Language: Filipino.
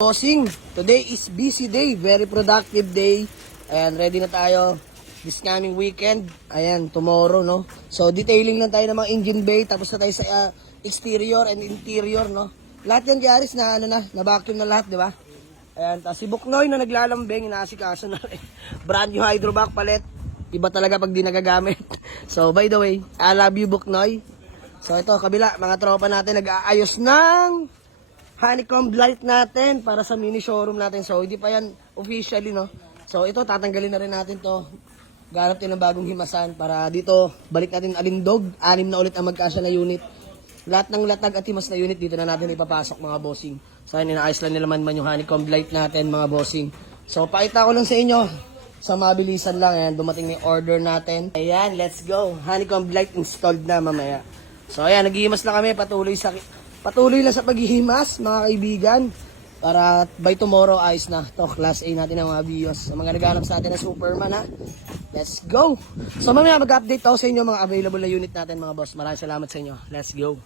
Bossing, today is busy day, very productive day. Ayan, ready na tayo this coming weekend. Ayan, tomorrow, no? So, detailing lang tayo ng mga engine bay, tapos na tayo sa exterior and interior, no? Lahat yan, Yaris, na, na vacuum na lahat, di ba? Ayan, tapos si Buknoy na naglalambing, inaasikaso na rin. Brand new hydrovac palet. Iba talaga pag di nagagamit. So, by the way, I love you, Buknoy. So, ito, kabila, mga tropa natin nag-aayos ng honeycomb light natin para sa mini showroom natin. So, hindi pa yan officially, no? So, ito, tatanggalin na rin natin to. Ganap din ng bagong himasan para dito, balik natin alindog. 6 na ulit ang magkasya na unit. Lahat ng latag at himas na unit, dito na natin ipapasok, mga bossing. So, inaayos lang nila man yung honeycomb light natin, mga bossing. So, pakita ko lang sa inyo, sa mabilisan lang, ayan, dumating na yung order natin. Ayan, let's go. Honeycomb light installed na mamaya. So, ayan, naghihimas na kami, patuloy lang sa paghihimas, mga kaibigan. Para by tomorrow, ayos na. To, class A natin ang mga bios. Sa mga naghanap sa atin na Superman, ha. Let's go! So, mamaya mag-update ako sa inyo mga available na unit natin, mga boss. Maraming salamat sa inyo. Let's go!